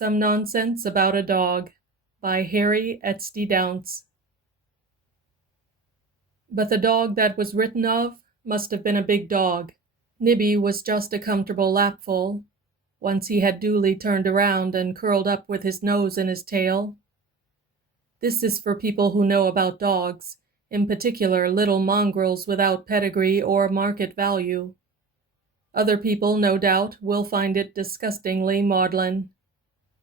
Some Nonsense About a Dog by Harry Esty Dounce. But the dog that was written of must have been a big dog. Nibby was just a comfortable lapful, once he had duly turned around and curled up with his nose in his tail. This is for people who know about dogs, in particular little mongrels without pedigree or market value. Other people, no doubt, will find it disgustingly maudlin.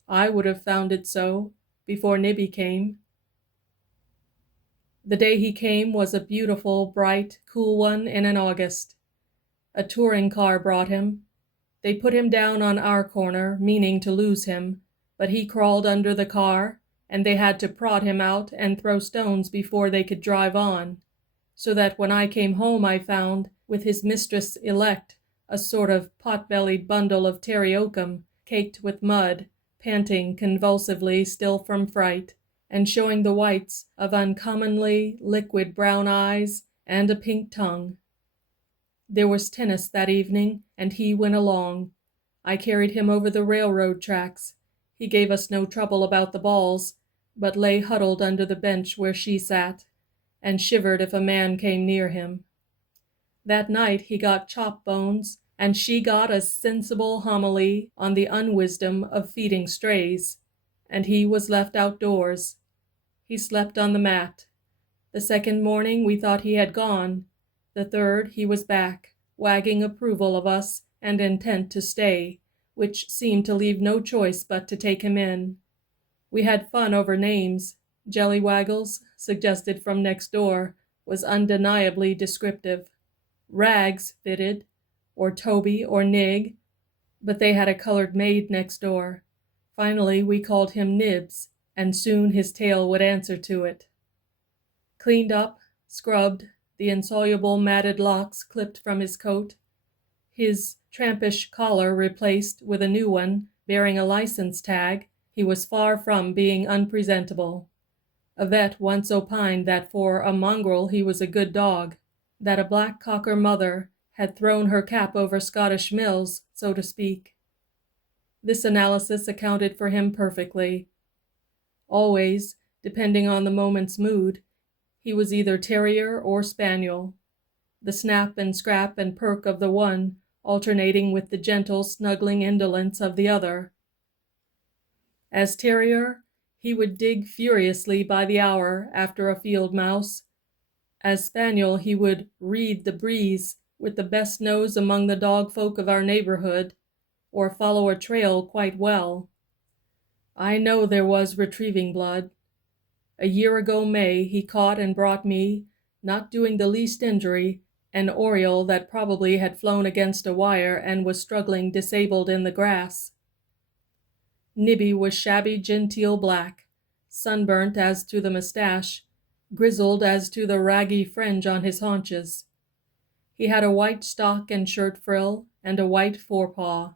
I would have found it so, before Nibby came. The day he came was a beautiful, bright, cool one in an August. A touring car brought him. They put him down on our corner, meaning to lose him, but he crawled under the car, and they had to prod him out and throw stones before they could drive on, so that when I came home I found, with his mistress-elect, a sort of pot-bellied bundle of terry-oakum, caked with mud, panting convulsively still from fright, and showing the whites of uncommonly liquid brown eyes and a pink tongue. There was tennis that evening, and he went along. I carried him over the railroad tracks. He gave us no trouble about the balls, but lay huddled under the bench where she sat, and shivered if a man came near him. That night he got chop bones, and she got a sensible homily on the unwisdom of feeding strays, and he was left outdoors. He slept on the mat. The second morning we thought he had gone. The third he was back, wagging approval of us and intent to stay, which seemed to leave no choice but to take him in. We had fun over names. Jellywaggles, suggested from next door, was undeniably descriptive. Rags fitted, or Toby or Nig, but they had a colored maid next door. Finally we called him Nibs, and soon his tail would answer to it. Cleaned up, scrubbed, the insoluble matted locks clipped from his coat, his trampish collar replaced with a new one bearing a license tag, he was far from being unpresentable. A vet once opined that for a mongrel he was a good dog, that a black cocker mother had thrown her cap over Scottish mills, so to speak. This analysis accounted for him perfectly. Always, depending on the moment's mood, he was either terrier or spaniel, the snap and scrap and perk of the one alternating with the gentle, snuggling indolence of the other. As terrier, he would dig furiously by the hour after a field mouse. As spaniel, he would read the breeze with the best nose among the dog folk of our neighborhood, or follow a trail quite well. I know there was retrieving blood. A year ago May, he caught and brought me, not doing the least injury, an oriole that probably had flown against a wire and was struggling disabled in the grass. Nibby was shabby genteel black, sunburnt as to the mustache, grizzled as to the raggy fringe on his haunches. He had a white stock and shirt frill, and a white forepaw.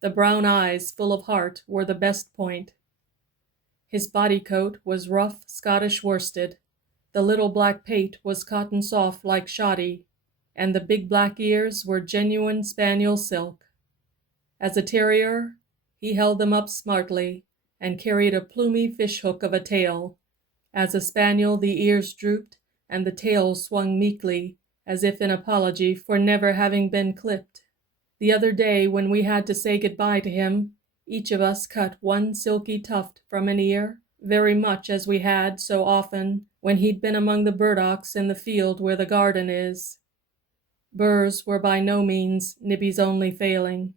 The brown eyes, full of heart, were the best point. His body coat was rough Scottish worsted, the little black pate was cotton soft like shoddy, and the big black ears were genuine spaniel silk. As a terrier, he held them up smartly, and carried a plumy fishhook of a tail. As a spaniel, the ears drooped, and the tail swung meekly, as if in apology for never having been clipped. The other day, when we had to say goodbye to him, each of us cut one silky tuft from an ear, very much as we had so often when he'd been among the burdocks in the field where the garden is. Burrs were by no means Nibby's only failing.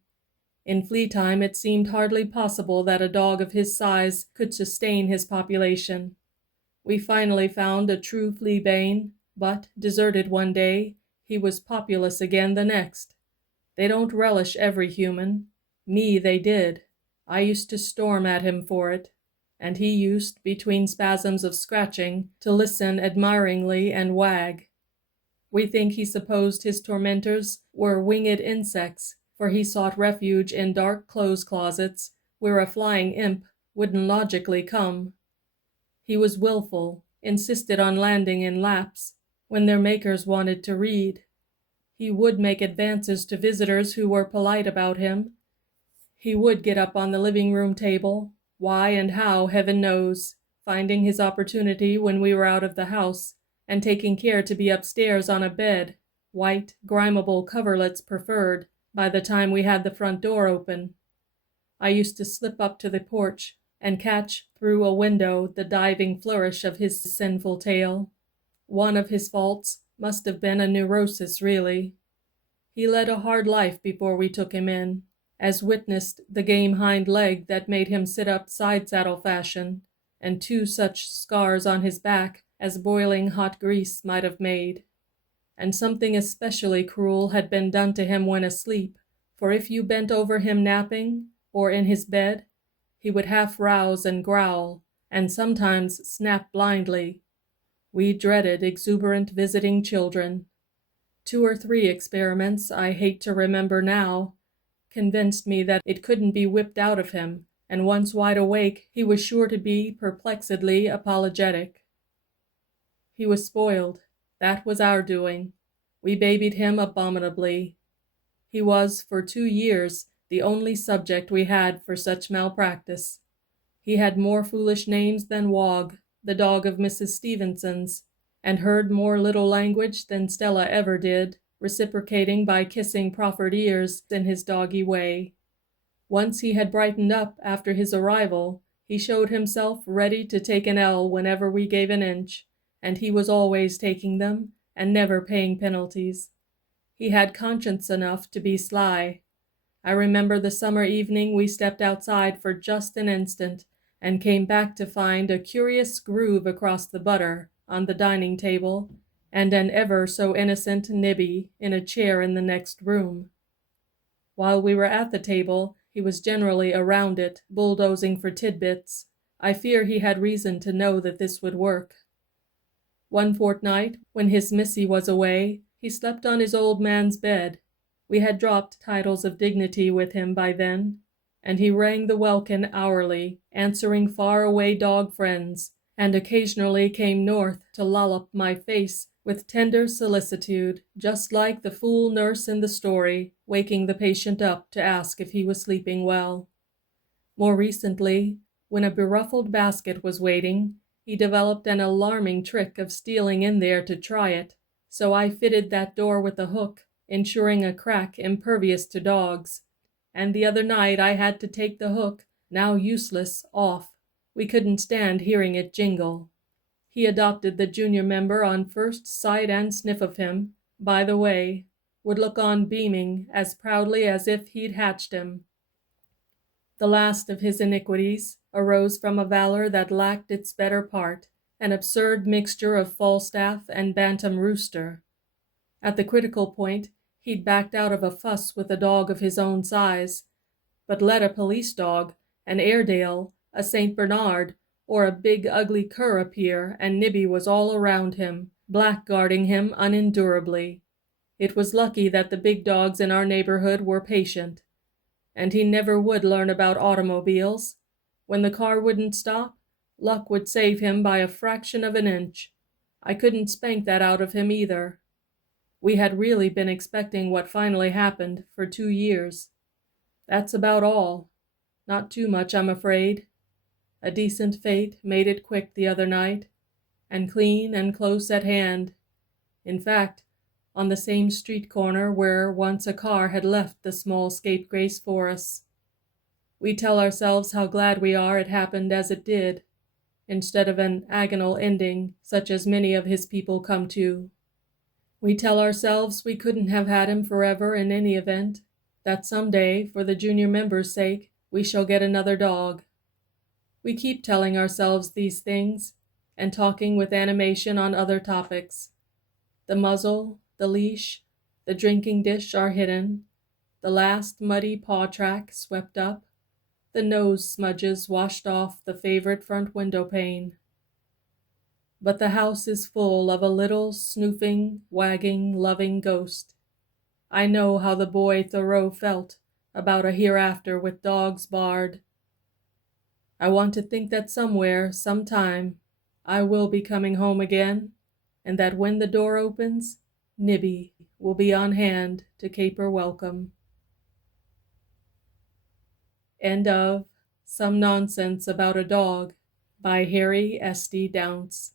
In flea time it seemed hardly possible that a dog of his size could sustain his population. We finally found a true fleabane, but, deserted one day, he was populous again the next. They don't relish every human. Me they did. I used to storm at him for it, and he used, between spasms of scratching, to listen admiringly and wag. We think he supposed his tormentors were winged insects, for he sought refuge in dark clothes closets, where a flying imp wouldn't logically come. He was willful, insisted on landing in laps, when their makers wanted to read. He would make advances to visitors who were polite about him. He would get up on the living room table, why and how, heaven knows, finding his opportunity when we were out of the house, and taking care to be upstairs on a bed, white, grimeable coverlets preferred, by the time we had the front door open. I used to slip up to the porch and catch through a window the diving flourish of his sinful tail. One of his faults must have been a neurosis, really. He led a hard life before we took him in, as witnessed the game hind leg that made him sit up side-saddle fashion, and 2 such scars on his back as boiling hot grease might have made. And something especially cruel had been done to him when asleep, for if you bent over him napping, or in his bed, he would half rouse and growl, and sometimes snap blindly. We dreaded exuberant visiting children. 2 or 3 experiments I hate to remember now convinced me that it couldn't be whipped out of him, and once wide awake, he was sure to be perplexedly apologetic. He was spoiled. That was our doing. We babied him abominably. He was, for 2 years, the only subject we had for such malpractice. He had more foolish names than Wog, the dog of Mrs. Stevenson's, and heard more little language than Stella ever did, reciprocating by kissing proffered ears in his doggy way. Once he had brightened up after his arrival, he showed himself ready to take an L whenever we gave an inch, and he was always taking them, and never paying penalties. He had conscience enough to be sly. I remember the summer evening we stepped outside for just an instant, and came back to find a curious groove across the butter on the dining table, and an ever so innocent Nibby in a chair in the next room. While we were at the table, he was generally around it, bulldozing for tidbits. I fear he had reason to know that this would work. One fortnight, when his missy was away, he slept on his old man's bed. We had dropped titles of dignity with him by then, and he rang the welkin hourly, answering far-away dog friends, and occasionally came north to lollop my face with tender solicitude, just like the fool nurse in the story, waking the patient up to ask if he was sleeping well. More recently, when a beruffled basket was waiting, he developed an alarming trick of stealing in there to try it, so I fitted that door with a hook, ensuring a crack impervious to dogs, and the other night I had to take the hook, now useless, off. We couldn't stand hearing it jingle. He adopted the junior member on first sight and sniff of him, by the way, would look on beaming as proudly as if he'd hatched him. The last of his iniquities arose from a valor that lacked its better part, an absurd mixture of Falstaff and bantam rooster. At the critical point, he'd backed out of a fuss with a dog of his own size, but let a police dog, an Airedale, a St. Bernard, or a big ugly cur appear, and Nibby was all around him, blackguarding him unendurably. It was lucky that the big dogs in our neighborhood were patient, and he never would learn about automobiles. When the car wouldn't stop, luck would save him by a fraction of an inch. I couldn't spank that out of him either. We had really been expecting what finally happened for 2 years. That's about all. Not too much, I'm afraid. A decent fate made it quick the other night, and clean and close at hand. In fact, on the same street corner where once a car had left the small scapegrace for us. We tell ourselves how glad we are it happened as it did, instead of an agonal ending such as many of his people come to. We tell ourselves we couldn't have had him forever in any event, that someday, for the junior member's sake, we shall get another dog. We keep telling ourselves these things, and talking with animation on other topics. The muzzle, the leash, the drinking dish are hidden, the last muddy paw track swept up, the nose smudges washed off the favorite front window pane. But the house is full of a little snoofing, wagging, loving ghost. I know how the boy Thoreau felt about a hereafter with dogs barred. I want to think that somewhere, sometime, I will be coming home again, and that when the door opens, Nibby will be on hand to caper welcome. End of Some Nonsense About a Dog by Harry Esty Dounce.